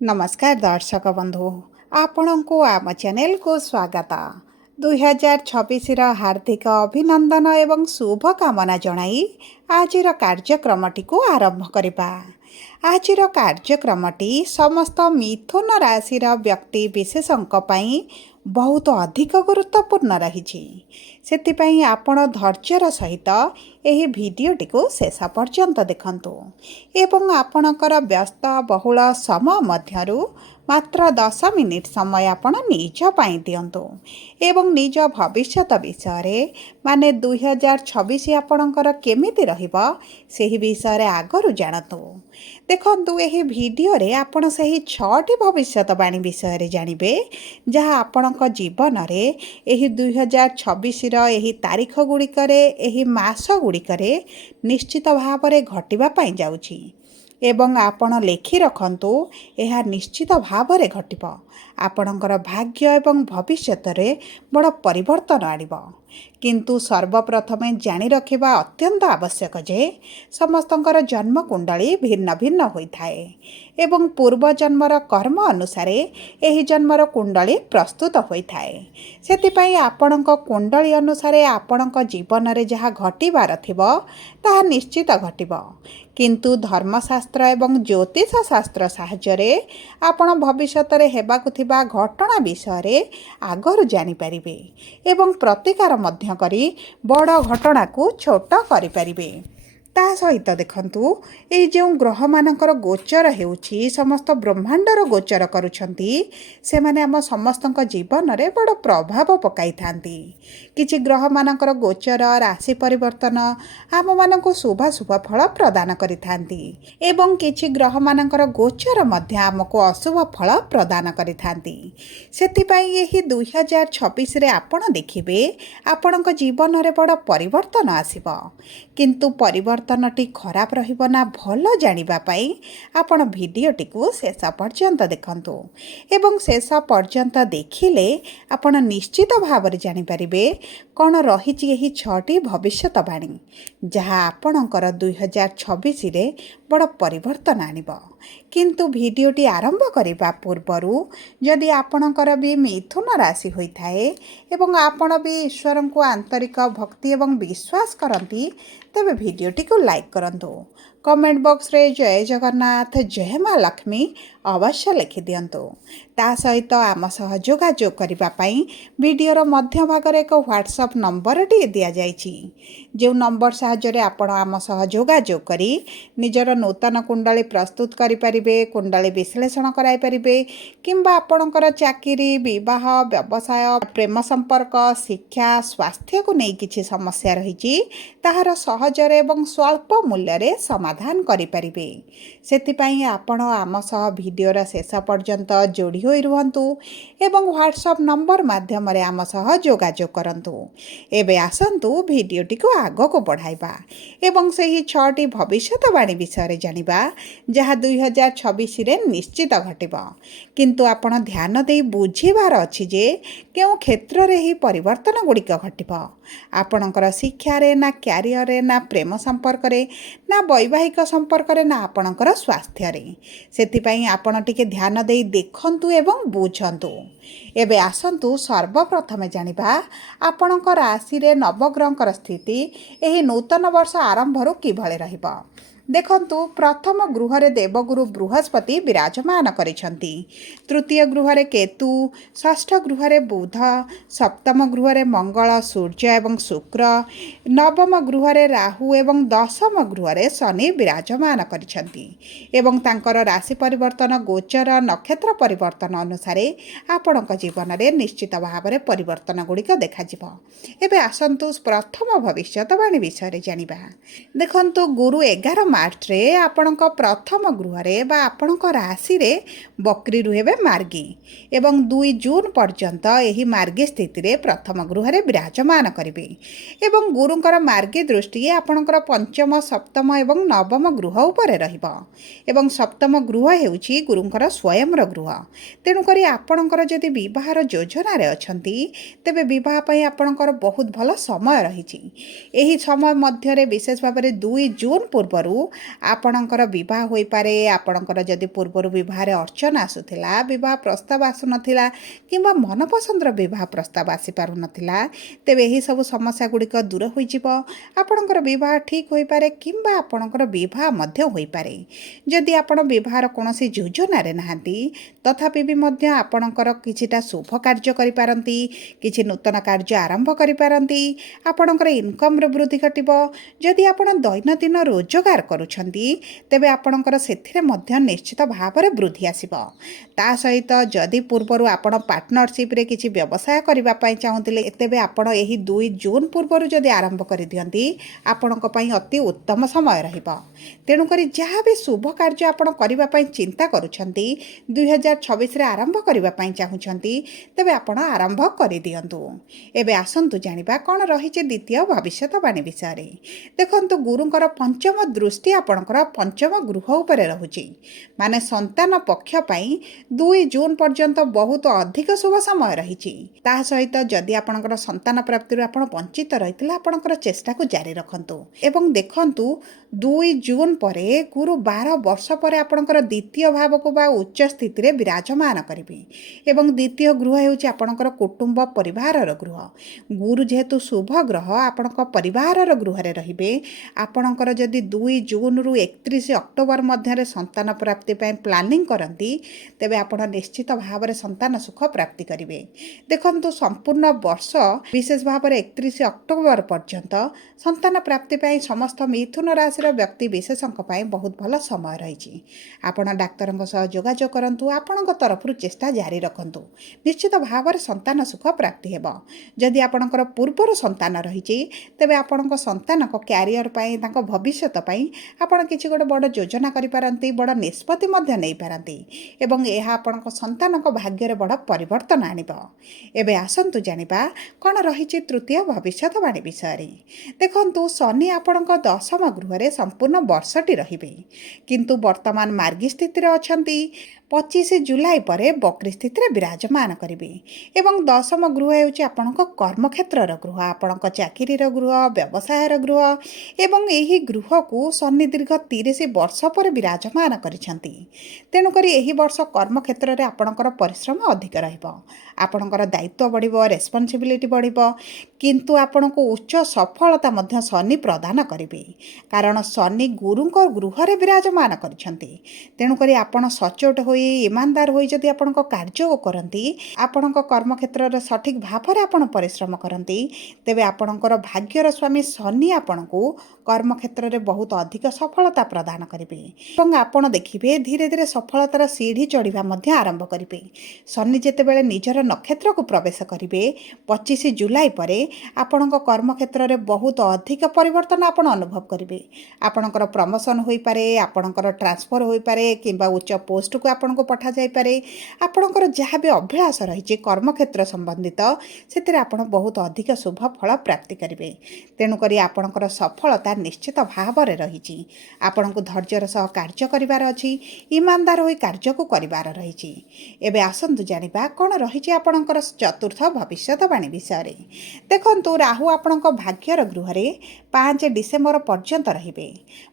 नमस्कार दर्शक बंधु आपण को आम चैनल को स्वागत 2026 हार्दिक अभिनंदन एवं शुभ कामना जणाई आजिर कार्यक्रमटी को आरंभ करिबा। आजिर कार्यक्रमटी समस्त मिथुन राशि व्यक्ति विशेषंक पई बहुत अधिक गुरुत्वपूर्ण रही। सेतिपई आपण धैर्यर सहित एही भिडियोटी को शेष पर्यंत देखंतु एवं आपणकर व्यस्त बहुल समय मध्यरु मात्र 10 मिनिट समय आपण निज पाई दियंतु एवं निज भविष्यत विषय माने 2026 आपणकर केमिति रहिबा सेही विषय आगरु जानतु। देखंतु एही भिडियो रे आपण सही 6टी भविष्यतवाणी विषय जानिबे जहाँ आपणक जीवन रे एही 2026 एही तारीख गुड़िकरे एही मास गुड़िकरे निश्चित भाव रे घटिबा पाई जाउची एवं आपण लेखि रखंतु यह निश्चित भाव रे घटिबो। आपणकर भाग्य एवं भविष्यत रे बड़ परिवर्तन आनिबो। किंतु सर्वप्रथमे जानि रखिबा अत्यंत आवश्यक जे समस्तंकर जन्म कुंडली भिन्न भिन्न होइथाए एवं पूर्व जन्मर कर्म अनुसार एही जन्मर कुंडली प्रस्तुत होइथाए। सेतिपई आपणक कुंडली अनुसार आपणक जीवन रे जहा घटिबार थिबो ताहा निश्चित घटिबो। किंतु धर्मशास्त्र एवं ज्योतिष शास्त्र साहाय्य आपण भविष्यत रे हेबाकु थिबा घटना विषय आगरु जानि परिबे एवं प्रतिकार मध्य करी बड़ घटना को छोट करि परिबे। ता सहित देखंतु ए जो ग्रह मानकर गोचर हेउछि समस्त ब्रह्मांडर गोचर करूछंती से माने हम समस्तक जीवन रे बड़ प्रभाव पकाई थांती। किछि ग्रह मानकर गोचर राशि परिवर्तन आम मानक शुभ शुभ फल प्रदान करि थांती एवं किछि ग्रह मानकर गोचर मध्य हमको अशुभ फल प्रदान करि थांती। सेति पई एही 2026 रे आपण देखिबे आपणक जीवन रे बड़ परिवर्तन आसीबो। किंतु परिवर्तनटी खराब रहिबो ना भल जानिबा पई आपण भिडियोटी को शेष पर्यंत देखंतु एवं शेष पर्यंत देखिले आपण निश्चित भाव रे जानि परिबे कोन रहिछि एही 6टी भविष्यतवाणी जहा आपणकर 2026 रे बड़ परिवर्तन आनिबो। किंतु भिडियोटी आरंभ करिबा पूर्वरु जदि आपणकर भी मिथुन राशि होइथाए एवं आपण भी ईश्वर को आंतरिक भक्ति एवं विश्वास करंती तेबे भिडियोटी को लाइक करंतु। कमेंट बॉक्स रे जय जगन्नाथ जय माँ लक्ष्मी अवश्य लिखि दियंतु। ता सहित आम सह जोगाजोग करिबा पई वीडियोर मध्य भाग रे एक व्हाट्सएप नंबर टी दिया जाइछि जो नंबर साहाय्य आपण आम सह जोगाजोग करी निजर नूतन कुंडली प्रस्तुत करि परिबे कुंडली विश्लेषण कराई परिबे किंबा आपणकर चाकरी विवाह व्यवसाय प्रेम संपर्क शिक्षा स्वास्थ्य को नहीं किछि समस्या रहिछि ताहार सहजरे एवं स्वल्प मूल्य रे समाधान करि परिबे। सेतिपई आपण आम सह वीडियोर शेष पर्यंत जोड़ी होई रुहंतु एवं व्हाट्सएप नंबर माध्यम रे आम सह जोगाजोग करंतु। एबे आसंतु भिडियोटी को आगो को बढ़ाइबा एवं सही 6टी भविष्यतवाणी विषय जानिबा जहा 2026 रे निश्चित घटिबो। किंतु आपण ध्यान देई बुझिबार अछि जे केउ क्षेत्र रे ही परिवर्तन गुड़िक घटिबो। आपणकर शिक्षा रे ना क्यारियर रे ना प्रेम संपर्क रे ना वैवाहिक संपर्क रे ना आपणकर स्वास्थ्य रे सेतिपई आपण टिके ध्यान देई देखंतु एवं बुझंतु। एबे आसंतु सर्वप्रथमे जानिबा आपणकर राशि रे नवग्रहकर स्थिति एही नूतन वर्ष आरंभ रु किभळे रहिबो। देखंतु प्रथम गृह रे देवगुरु बृहस्पति विराजमान करिसंती तृतीय गृह रे केतु षष्ठ गृह रे बुध सप्तम गृह रे मंगल सूर्य एवं शुक्र नवम गृह रे राहु एवं दशम गृह रे शनि विराजमान करिसंती एवं तांकर राशि परिवर्तन गोचर नक्षत्र परिवर्तन अनुसार आपणक जीवन रे निश्चित भाव रे परिवर्तन गुड़िक देखा जिवो। एबे आसंतु प्रथम भविष्यतवाणी विषय जानिबा। देखंतु गुरु 11 मार्च रे आपणक प्रथम गृह रे बा आपणक राशि रे बकरी रुहेबे मार्गी एवं 2 जून पर्यंत एही मार्गी स्थिति रे प्रथम गृह रे विराजमान करिवे एवं गुरुंकर मार्गी दृष्टि आपणकर पंचम सप्तम एवं नवम गृह उपरे रहिबो एवं सप्तम गृह हेउछि गुरुंकर स्वयंर गृह। तेणु करी आपणकर जदि विवाहर योजना रे अछंती तेबे विवाह पई आपणकर बहुत भल समय रहिछि। एही समय मध्य रे विशेष भाव रे 2 जून पूर्वरु ଆପଣଙ୍କର ବିବାହ ହୋଇପାରେ, ଆପଣଙ୍କର ଯଦି ପୂର୍ବରୁ ବିବାହରେ ଅର୍ଚ୍ଚନା ଆସୁଥିଲା, ବିବାହ ପ୍ରସ୍ତାବ ଆସୁନଥିଲା କିମ୍ବା ମନପସନ୍ଦର ବିବାହ ପ୍ରସ୍ତାବ ଆସିପାରୁନଥିଲା, ତେବେ ଏହିସବୁ ସମସ୍ୟା ଗୁଡ଼ିକ ଦୂର ହୋଇଯିବ। ଆପଣଙ୍କର ବିବାହ ଠିକ୍ ହୋଇପାରେ କିମ୍ବା ଆପଣଙ୍କର ବିବାହ ମଧ୍ୟ ହୋଇପାରେ। ଯଦି ଆପଣ ବିବାହର କୌଣସି ଯୋଜନାରେ ନାହାନ୍ତି, ତଥାପି ବି ମଧ୍ୟ ଆପଣଙ୍କର କିଛିଟା ଶୁଭ କାର୍ଯ୍ୟ କରିପାରନ୍ତି, କିଛି ନୂତନ କାର୍ଯ୍ୟ ଆରମ୍ଭ କରିପାରନ୍ତି, ଆପଣଙ୍କର ଇନକମ୍ରେ ବୃଦ୍ଧି ଘଟିବ। ଯଦି ଆପଣ ଦୈନନ୍ଦିନ ରୋଜଗାର କରୁଛନ୍ତି, ତେବେ ଆପଣଙ୍କର ସେଥିରେ ମଧ୍ୟ ନିଶ୍ଚିତ ଭାବରେ ବୃଦ୍ଧି ଆସିବ। ତା ସହିତ ଯଦି ପୂର୍ବରୁ ଆପଣ ପାର୍ଟନରସିପ୍ରେ କିଛି ବ୍ୟବସାୟ କରିବା ପାଇଁ ଚାହୁଁଥିଲେ, ତେବେ ଆପଣ ଏହି 2 ଜୁନ୍ ପୂର୍ବରୁ ଯଦି ଆରମ୍ଭ କରିଦିଅନ୍ତି, ଆପଣଙ୍କ ପାଇଁ ଅତି ଉତ୍ତମ ସମୟ ରହିବ। ତେଣୁକରି ଯାହା ବି ଶୁଭ କାର୍ଯ୍ୟ ଆପଣ କରିବା ପାଇଁ ଚିନ୍ତା କରୁଛନ୍ତି, 2026ରେ ଆରମ୍ଭ କରିବା ପାଇଁ ଚାହୁଁଛନ୍ତି, ତେବେ ଆପଣ ଆରମ୍ଭ କରିଦିଅନ୍ତୁ। ଏବେ ଆସନ୍ତୁ ଜାଣିବା କ'ଣ ରହିଛି ଦ୍ୱିତୀୟ ଭବିଷ୍ୟତବାଣୀ ବିଷୟରେ। ଦେଖନ୍ତୁ, ଗୁରୁଙ୍କର ପଞ୍ଚମ ଦୃଷ୍ଟି ଆପଣଙ୍କର ପଞ୍ଚମ ଗୃହ ଉପରେ ରହୁଛି, ମାନେ ସନ୍ତାନ ପକ୍ଷ ପାଇଁ 2 ଜୁନ୍ ପର୍ଯ୍ୟନ୍ତ ବହୁତ ଅଧିକ ଶୁଭ ସମୟ ରହିଛି। ତା ସହିତ ଯଦି ଆପଣଙ୍କର ସନ୍ତାନ ପ୍ରାପ୍ତିରୁ ଆପଣ ବଞ୍ଚିତ ରହିଥିଲେ, ଆପଣଙ୍କର ଚେଷ୍ଟାକୁ ଜାରି ରଖନ୍ତୁ। ଏବଂ ଦେଖନ୍ତୁ, 2 ଜୁନ୍ ପରେ ଗୁରୁ 12 ବର୍ଷ ପରେ ଆପଣଙ୍କର ଦ୍ୱିତୀୟ ଭାବକୁ ବା ଉଚ୍ଚ ସ୍ଥିତିରେ ବିରାଜମାନ କରିବେ। ଏବଂ ଦ୍ୱିତୀୟ ଗୃହ ହେଉଛି ଆପଣଙ୍କର କୁଟୁମ୍ବ ପରିବାରର ଗୃହ। ଗୁରୁ ଯେହେତୁ ଶୁଭ ଗ୍ରହ, ଆପଣଙ୍କ ପରିବାରର ଗୃହରେ ରହିବେ। ଆପଣଙ୍କର ଯଦି 2 ଜୁନ୍ରୁ 31 ଅକ୍ଟୋବର ମଧ୍ୟରେ ସନ୍ତାନ ପ୍ରାପ୍ତି ପାଇଁ ପ୍ଲାନିଂ କରନ୍ତି, ତେବେ ଆପଣ ନିଶ୍ଚିତ ଭାବରେ ସନ୍ତାନ ସୁଖ ପ୍ରାପ୍ତି କରିବେ। ଦେଖନ୍ତୁ, ସମ୍ପୂର୍ଣ୍ଣ ବର୍ଷ ବିଶେଷ ଭାବରେ 31 ଅକ୍ଟୋବର ପର୍ଯ୍ୟନ୍ତ ସନ୍ତାନ ପ୍ରାପ୍ତି ପାଇଁ ସମସ୍ତ ମିଥୁନ ରାଶିର ବ୍ୟକ୍ତି ବିଶେଷଙ୍କ ପାଇଁ ବହୁତ ଭଲ ସମୟ ରହିଛି। ଆପଣ ଡାକ୍ତରଙ୍କ ସହ ଯୋଗାଯୋଗ କରନ୍ତୁ, ଆପଣଙ୍କ ତରଫରୁ ଚେଷ୍ଟା ଜାରି ରଖନ୍ତୁ। ନିଶ୍ଚିତ ଭାବରେ ସନ୍ତାନ ସୁଖ ପ୍ରାପ୍ତି ହେବ। ଯଦି ଆପଣଙ୍କର ପୂର୍ବରୁ ସନ୍ତାନ ରହିଛି, ତେବେ ଆପଣଙ୍କ ସନ୍ତାନଙ୍କ କ୍ୟାରିୟର ପାଇଁ, ତାଙ୍କ ଭବିଷ୍ୟତ ପାଇଁ ଆପଣ କିଛି ଗୋଟେ ବଡ଼ ଯୋଜନା କରିପାରନ୍ତି, ବଡ଼ ନିଷ୍ପତ୍ତି ମଧ୍ୟ ନେଇପାରନ୍ତି ଏବଂ ଏହା ଆପଣଙ୍କ ସନ୍ତାନଙ୍କ ଭାଗ୍ୟରେ ବଡ଼ ପରିବର୍ତ୍ତନ ଆଣିବ। ଏବେ ଆସନ୍ତୁ ଜାଣିବା କ'ଣ ରହିଛି ତୃତୀୟ ଭବିଷ୍ୟତବାଣୀ ବିଷୟରେ। ଦେଖନ୍ତୁ, ଶନି ଆପଣଙ୍କ 10ମ ଗୃହରେ ସମ୍ପୂର୍ଣ୍ଣ ବର୍ଷଟି ରହିବେ, କିନ୍ତୁ ବର୍ତ୍ତମାନ ମାର୍ଗୀ ସ୍ଥିତିରେ ଅଛନ୍ତି। 25 ଜୁଲାଇ ପରେ ବକ୍ରୀ ସ୍ଥିତିରେ ବିରାଜମାନ କରିବେ। ଏବଂ 10ମ ଗୃହ ହେଉଛି ଆପଣଙ୍କ କର୍ମକ୍ଷେତ୍ରର ଗୃହ, ଆପଣଙ୍କ ଚାକିରିର ଗୃହ, ବ୍ୟବସାୟର ଗୃହ। ଏବଂ ଏହି ଗୃହକୁ ଶନି ଦୀର୍ଘ 30 ବର୍ଷ ପରେ ବିରାଜମାନ କରିଛନ୍ତି। ତେଣୁକରି ଏହି ବର୍ଷ କର୍ମକ୍ଷେତ୍ରରେ ଆପଣଙ୍କର ପରିଶ୍ରମ ଅଧିକ ରହିବ, ଆପଣଙ୍କର ଦାୟିତ୍ୱ ବଢ଼ିବ, ରେସ୍ପନ୍ସିବିଲିଟି ବଢ଼ିବ। କିନ୍ତୁ ଆପଣଙ୍କୁ ଉଚ୍ଚ ସଫଳତା ମଧ୍ୟ ଶନି ପ୍ରଦାନ କରିବେ, କାରଣ ଶନି ଗୁରୁଙ୍କ ଗୃହରେ ବିରାଜମାନ କରିଛନ୍ତି। ତେଣୁକରି ଆପଣ ସଚୋଟ ହୋଇ, ଇମାନଦାର ହୋଇ ଯଦି ଆପଣଙ୍କ କାର୍ଯ୍ୟ କରନ୍ତି, ଆପଣଙ୍କ କର୍ମକ୍ଷେତ୍ରରେ ସଠିକ୍ ଭାବରେ ଆପଣ ପରିଶ୍ରମ କରନ୍ତି, ତେବେ ଆପଣଙ୍କର ଭାଗ୍ୟର ସ୍ୱାମୀ ଶନି ଆପଣଙ୍କୁ କର୍ମକ୍ଷେତ୍ରରେ ବହୁତ ଅଧିକ ସଫଳତା ପ୍ରଦାନ କରିବେ। ଏବଂ ଆପଣ ଦେଖିବେ ଧୀରେ ଧୀରେ ସଫଳତାର ସିଢ଼ି ଚଢ଼ିବା ମଧ୍ୟ ଆରମ୍ଭ କରିବେ। ଶନି ଯେତେବେଳେ ନିଜର ନକ୍ଷତ୍ରକୁ ପ୍ରବେଶ କରିବେ 25 ଜୁଲାଇ ପରେ, ଆପଣଙ୍କ କର୍ମକ୍ଷେତ୍ରରେ ବହୁତ ଅଧିକ ପରିବର୍ତ୍ତନ ଆପଣ ଅନୁଭବ କରିବେ। ଆପଣଙ୍କର ପ୍ରମୋସନ୍ ହୋଇପାରେ, ଆପଣଙ୍କର ଟ୍ରାନ୍ସଫର ହୋଇପାରେ କିମ୍ବା ଉଚ୍ଚ ପୋଷ୍ଟକୁ ଆପଣଙ୍କୁ ପଠାଯାଇପାରେ। ଆପଣଙ୍କର ଯାହା ବି ଅଭିଳାଷ ରହିଛି କର୍ମକ୍ଷେତ୍ର ସମ୍ବନ୍ଧିତ, ସେଥିରେ ଆପଣ ବହୁତ ଅଧିକ ଶୁଭ ଫଳ ପ୍ରାପ୍ତି କରିବେ। ତେଣୁକରି ଆପଣଙ୍କର ସଫଳତା ନିଶ୍ଚିତ ଭାବରେ ରହିଛି। ଆପଣଙ୍କୁ ଧୈର୍ଯ୍ୟର ସହ କାର୍ଯ୍ୟ କରିବାର ଅଛି, ଇମାନଦାର ହୋଇ କାର୍ଯ୍ୟକୁ କରିବାର ରହିଛି। ଏବେ ଆସନ୍ତୁ ଜାଣିବା କ'ଣ ରହିଛି ଆପଣଙ୍କର ଚତୁର୍ଥ ଭବିଷ୍ୟତବାଣୀ ବିଷୟରେ। ଦେଖନ୍ତୁ, ରାହୁ ଆପଣଙ୍କ ଭାଗ୍ୟର ଗୃହରେ 5 ଡିସେମ୍ବର ପର୍ଯ୍ୟନ୍ତ ରହିବେ।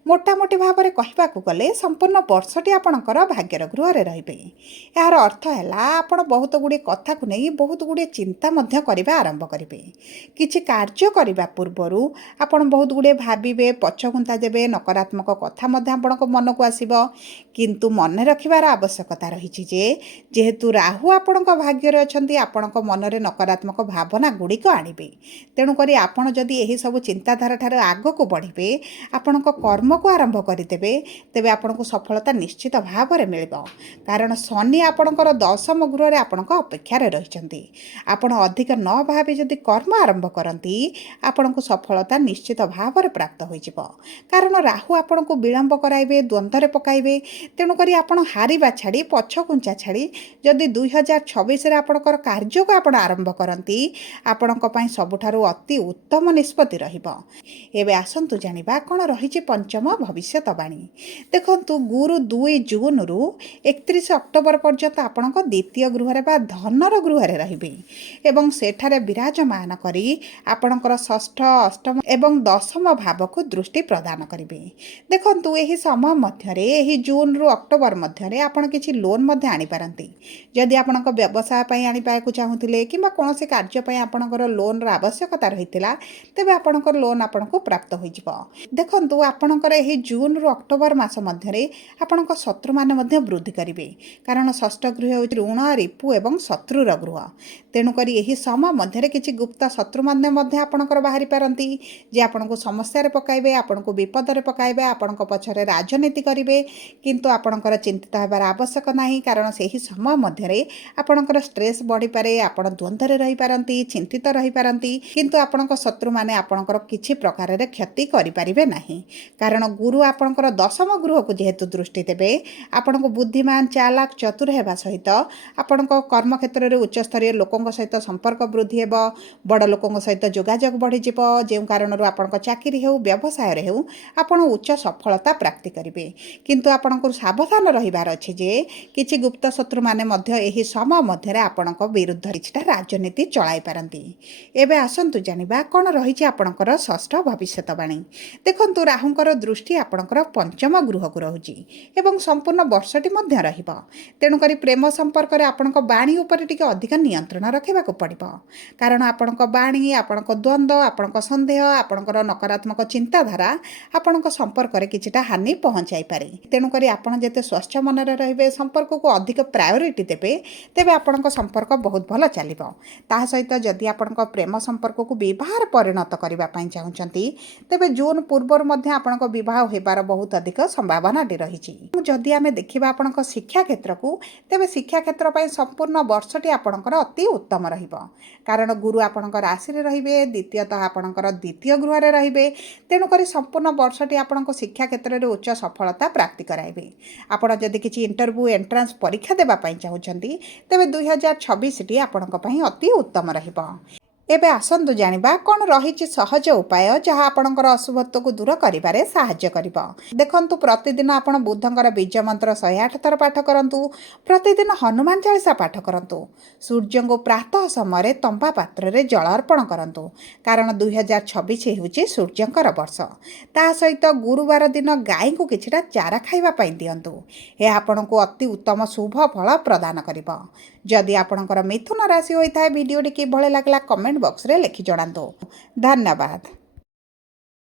ମୋଟାମୋଟି ଭାବରେ କହିବାକୁ ଗଲେ ସମ୍ପୂର୍ଣ୍ଣ ବର୍ଷଟି ଆପଣଙ୍କର ଭାଗ୍ୟର ଗୃହରେ ରହିବେ। ଏହାର ଅର୍ଥ ହେଲା, ଆପଣ ବହୁତ ଗୁଡ଼ିଏ କଥାକୁ ନେଇ ବହୁତ ଗୁଡ଼ିଏ ଚିନ୍ତା ମଧ୍ୟ କରିବା ଆରମ୍ଭ କରିବେ। କିଛି କାର୍ଯ୍ୟ କରିବା ପୂର୍ବରୁ ଆପଣ ବହୁତ ଗୁଡ଼ିଏ ଭାବିବେ, ପଛଘୁଞ୍ଚା ଦେବେ, ନକାରାତ୍ମକ କଥା ମଧ୍ୟ ଆପଣଙ୍କ ମନକୁ ଆସିବ। କିନ୍ତୁ ମନେ ରଖିବାର ଆବଶ୍ୟକତା ରହିଛି ଯେ, ଯେହେତୁ ରାହୁ ଆପଣଙ୍କ ଭାଗ୍ୟରେ ଅଛନ୍ତି, ଆପଣଙ୍କ ମନରେ ନକାରାତ୍ମକ ଭାବନା ଗୁଡ଼ିକ ଆଣିବେ। ତେଣୁକରି ଆପଣ ଯଦି ଏହିସବୁ ଚିନ୍ତାଧାରା ଠାରୁ ଆଗକୁ ବଢ଼ିବେ, ଆପଣଙ୍କ କର୍ମକୁ ଆରମ୍ଭ କରିଦେବେ, ତେବେ ଆପଣଙ୍କୁ ସଫଳତା ନିଶ୍ଚିତ ଭାବରେ ମିଳିବ। କାରଣ ଶନି ଆପଣଙ୍କର 10ମ ଗୃହରେ ଆପଣଙ୍କ ଅପେକ୍ଷାରେ ରହିଛନ୍ତି। ଆପଣ ଅଧିକ ନ ଭାବି ଯଦି କର୍ମ ଆରମ୍ଭ କରନ୍ତି, ଆପଣଙ୍କୁ ସଫଳତା ନିଶ୍ଚିତ ଭାବରେ ପ୍ରାପ୍ତ ହୋଇଯିବ। କାରଣ ରାହୁ ଆପଣଙ୍କୁ ବିଳମ୍ବ କରାଇବେ, ଦ୍ୱନ୍ଦ୍ୱରେ ପକାଇବେ। ତେଣୁକରି ଆପଣ ହାରିବା ଛାଡ଼ି ପଛଘୁଞ୍ଚା ଛାଡ଼ି ଯଦି 2026ରେ ଆପଣଙ୍କର କାର୍ଯ୍ୟକୁ ଆପଣ ଆରମ୍ଭ କରନ୍ତି ଆପଣଙ୍କ ପାଇଁ ସବୁଠାରୁ ଅତି ଉତ୍ତମ ନିଷ୍ପତ୍ତି ରହିବ। ଏବେ ଆସନ୍ତୁ ଜାଣିବା କ'ଣ ରହିଛି ପଞ୍ଚମ ଭବିଷ୍ୟତବାଣୀ। ଦେଖନ୍ତୁ ଗୁରୁ 2 ଜୁନରୁ 31 ଅକ୍ଟୋବର ପର୍ଯ୍ୟନ୍ତ ଆପଣଙ୍କ ଦ୍ୱିତୀୟ ଗୃହରେ ବା ଧନର ଗୃହରେ ରହିବେ ଏବଂ ସେଠାରେ ବିରାଜମାନ କରି ଆପଣଙ୍କର ଷଷ୍ଠ ଅଷ୍ଟମ ଏବଂ ଦଶମ ଭାବକୁ ଦୃଷ୍ଟି ପ୍ରଦାନ କରିବେ। ଦେଖନ୍ତୁ ଏହି ସମୟ ମଧ୍ୟରେ ଏହି ଜୁନରୁ ଅକ୍ଟୋବର ମଧ୍ୟରେ ଆପଣ କିଛି ଲୋନ୍ ମଧ୍ୟ ଆଣିପାରନ୍ତି। ଯଦି ଆପଣଙ୍କ ବ୍ୟବସାୟ ପାଇଁ ଆଣିବାକୁ ଚାହୁଁଥିଲେ କିମ୍ବା କୌଣସି କାର୍ଯ୍ୟ ପାଇଁ ଆପଣଙ୍କର ଲୋନ୍ର ଆବଶ୍ୟକତା ରହିଥିଲା ତେବେ ଆପଣଙ୍କର ଲୋନ୍ ଆପଣଙ୍କୁ ପ୍ରାପ୍ତ ହୋଇଯିବ। ଦେଖନ୍ତୁ ଆପଣଙ୍କର ଏହି ଜୁନରୁ ଅକ୍ଟୋବର ମାସ ମଧ୍ୟରେ ଆପଣଙ୍କ ଶତ୍ରୁମାନେ ମଧ୍ୟ ବୃଦ୍ଧି କରିବେ କାରଣ ଷଷ୍ଠ ଗୃହ ହେଉଛି ଋଣ ରିପୁ ଏବଂ ଶତ୍ରୁର ଗୃହ। ତେଣୁକରି ଏହି ସମୟ ମଧ୍ୟରେ କିଛି ଗୁପ୍ତ ଶତ୍ରୁମାନେ ମଧ୍ୟ ଆପଣଙ୍କର ବାହାରି ପାରନ୍ତି ଯେ ଆପଣଙ୍କୁ ସମସ୍ୟାରେ ପକାଇବେ, ଆପଣଙ୍କୁ ବିପଦରେ ପକାଇବେ, ଆପଣଙ୍କ ପଛରେ ରାଜନୀତି କରିବେ। କିନ୍ତୁ ଆପଣଙ୍କର ଚିନ୍ତିତ ହେବାର ଆବଶ୍ୟକ ନାହିଁ କାରଣ ସେହି ସମୟ ମଧ୍ୟରେ ଆପଣଙ୍କର ଷ୍ଟ୍ରେସ୍ ବଢ଼ିପାରେ, ଆପଣ ଦ୍ୱନ୍ଦ୍ୱରେ ରହିପାରନ୍ତି, ଚିନ୍ତିତ ରହିପାରନ୍ତି। କିନ୍ତୁ ଆପଣଙ୍କ ଶତ୍ରୁମାନେ ଆପଣଙ୍କର କିଛି ପ୍ରକାରରେ କ୍ଷତି କରିପାରିବେ ନାହିଁ କାରଣ ଗୁରୁ ଆପଣଙ୍କର ଦଶମ ଗୃହକୁ ଯେହେତୁ ଦୃଷ୍ଟି ଦେବେ ଆପଣଙ୍କୁ ବୁଦ୍ଧିମାନ ଚାଲାକ ଚତୁର ହେବା ସହିତ ଆପଣଙ୍କ କର୍ମକ୍ଷେତ୍ରରେ ଉଚ୍ଚସ୍ତରୀୟ ଲୋକଙ୍କ ସହିତ ସମ୍ପର୍କ ବୃଦ୍ଧି ହେବ, ବଡ଼ ଲୋକଙ୍କ ସହିତ ଯୋଗାଯୋଗ ବଢ଼ିଯିବ, ଯେଉଁ କାରଣରୁ ଆପଣଙ୍କ ଚାକିରି ହେଉ ବ୍ୟବସାୟରେ ହେଉ ଆପଣ ଉଚ୍ଚ ସଫଳତା ପ୍ରାପ୍ତି କରିବେ। କିନ୍ତୁ ଆପଣଙ୍କୁ ସାବଧାନ ରହିବାର ଅଛି ଯେ କିଛି ଗୁପ୍ତ ଶତ୍ରୁମାନେ ମଧ୍ୟ ଏହି ସମୟ ମଧ୍ୟରେ ଆପଣଙ୍କ ବିରୁଦ୍ଧରେ କିଛିଟା ରାଜନୀତି ଚଳାଇ ପାରନ୍ତି। ଏବେ ଆସନ୍ତୁ ଜାଣିବା କ'ଣ ରହିଛି ଆପଣଙ୍କର ଷଷ୍ଠ ଭବିଷ୍ୟତବାଣୀ। ଦେଖନ୍ତୁ ରାହୁଙ୍କର ଦୃଷ୍ଟି ଆପଣଙ୍କର ପଞ୍ଚମ ଗୃହକୁ ରହୁଛି ଏବଂ ସମ୍ପୂର୍ଣ୍ଣ ବର୍ଷଟି ମଧ୍ୟ ରହିବ। ତେଣୁକରି ପ୍ରେମ ସମ୍ପର୍କରେ ଆପଣଙ୍କ ବାଣୀ ଉପରେ ଟିକେ ଅଧିକ ନିୟନ୍ତ୍ରଣ ରଖିବାକୁ ପଡ଼ିବ କାରଣ ଆପଣଙ୍କ ବାଣୀ, ଆପଣଙ୍କ ଦ୍ୱନ୍ଦ୍ୱ, ଆପଣଙ୍କ ସନ୍ଦେହ, ଆପଣଙ୍କର ନକାରାତ୍ମକ ଚିନ୍ତାଧାରା ଆପଣଙ୍କ ସମ୍ପର୍କରେ କିଛିଟା ହାନି ପହଞ୍ଚାଇପାରେ। ତେଣୁକରି ଆପଣ ଯେତେ ସ୍ୱଚ୍ଛ ମନରେ ରହିବେ, ସମ୍ପର୍କକୁ ଅଧିକ ପ୍ରାୟୋରିଟି ଦେବେ ତେବେ ଆପଣଙ୍କ ସମ୍ପର୍କ ବହୁତ ଭଲ ଚାଲିବ। ତାହା ସହିତ ଯଦି ଆପଣଙ୍କ ପ୍ରେମ ସମ୍ପର୍କକୁ ବିବାହରେ ପରିଣତ କରିବା ପାଇଁ ଚାହୁଁଛନ୍ତି ତେବେ ଜୁନ୍ ପୂର୍ବରୁ ମଧ୍ୟ ଆପଣଙ୍କ ବିବାହ ହେବାର ବହୁତ ଅଧିକ ସମ୍ଭାବନାଟି ରହିଛି। ଯଦି ଆମେ ଦେଖିବା ଆପଣଙ୍କ ଶିକ୍ଷା କ୍ଷେତ୍ରକୁ ତେବେ ଶିକ୍ଷା କ୍ଷେତ୍ର ପାଇଁ ସମ୍ପୂର୍ଣ୍ଣ ବର୍ଷଟି ଆପଣଙ୍କର ଅତି ଉତ୍ତମ ରହିବ କାରଣ ଗୁରୁ ଆପଣଙ୍କ ରାଶିରେ ରହିବେ, ଦ୍ୱିତୀୟତଃ ଆପଣଙ୍କର ଦ୍ୱିତୀୟ ଗୃହରେ ରହିବେ। ତେଣୁକରି ସମ୍ପୂର୍ଣ୍ଣ ବର୍ଷଟି ଆପଣଙ୍କ ଶିକ୍ଷା କ୍ଷେତ୍ରରେ ଉଚ୍ଚ ସଫଳତା ପ୍ରାପ୍ତି କରାଇବେ। ଆପଣ ଯଦି କିଛି ଇଣ୍ଟରଭ୍ୟୁ ଏଣ୍ଟ୍ରାନ୍ସ ପରୀକ୍ଷା ଦେବା ପାଇଁ ଚାହୁଁଛନ୍ତି ତେବେ 2026ଟି ଆପଣଙ୍କ ପାଇଁ ଅତି ଉତ୍ତମ ରହିବ। ଏବେ ଆସନ୍ତୁ ଜାଣିବା କ'ଣ ରହିଛି ସହଜ ଉପାୟ ଯାହା ଆପଣଙ୍କର ଅଶୁଭତ୍ୱକୁ ଦୂର କରିବାରେ ସାହାଯ୍ୟ କରିବ। ଦେଖନ୍ତୁ ପ୍ରତିଦିନ ଆପଣ ବୁଦ୍ଧଙ୍କର ବୀଜ ମନ୍ତ୍ର 108 ଥର ପାଠ କରନ୍ତୁ, ପ୍ରତିଦିନ ହନୁମାନ ଚାଳିସା ପାଠ କରନ୍ତୁ, ସୂର୍ଯ୍ୟଙ୍କୁ ପ୍ରାତଃ ସମୟରେ ତମ୍ବା ପାତ୍ରରେ ଜଳ ଅର୍ପଣ କରନ୍ତୁ କାରଣ 2026 ହେଉଛି ସୂର୍ଯ୍ୟଙ୍କର ବର୍ଷ। ତା ସହିତ ଗୁରୁବାର ଦିନ ଗାଈଙ୍କୁ କିଛିଟା ଚାରା ଖାଇବା ପାଇଁ ଦିଅନ୍ତୁ, ଏହା ଆପଣଙ୍କୁ ଅତି ଉତ୍ତମ ଶୁଭ ଫଳ ପ୍ରଦାନ କରିବ। ଯଦି ଆପଣଙ୍କର ମିଥୁନ ରାଶି ହୋଇଥାଏ ଭିଡ଼ିଓଟି କିଭଳି ଲାଗିଲା କମେଣ୍ଟ ବକ୍ସରେ ଲେଖି ଜଣାନ୍ତୁ। ଧନ୍ୟବାଦ।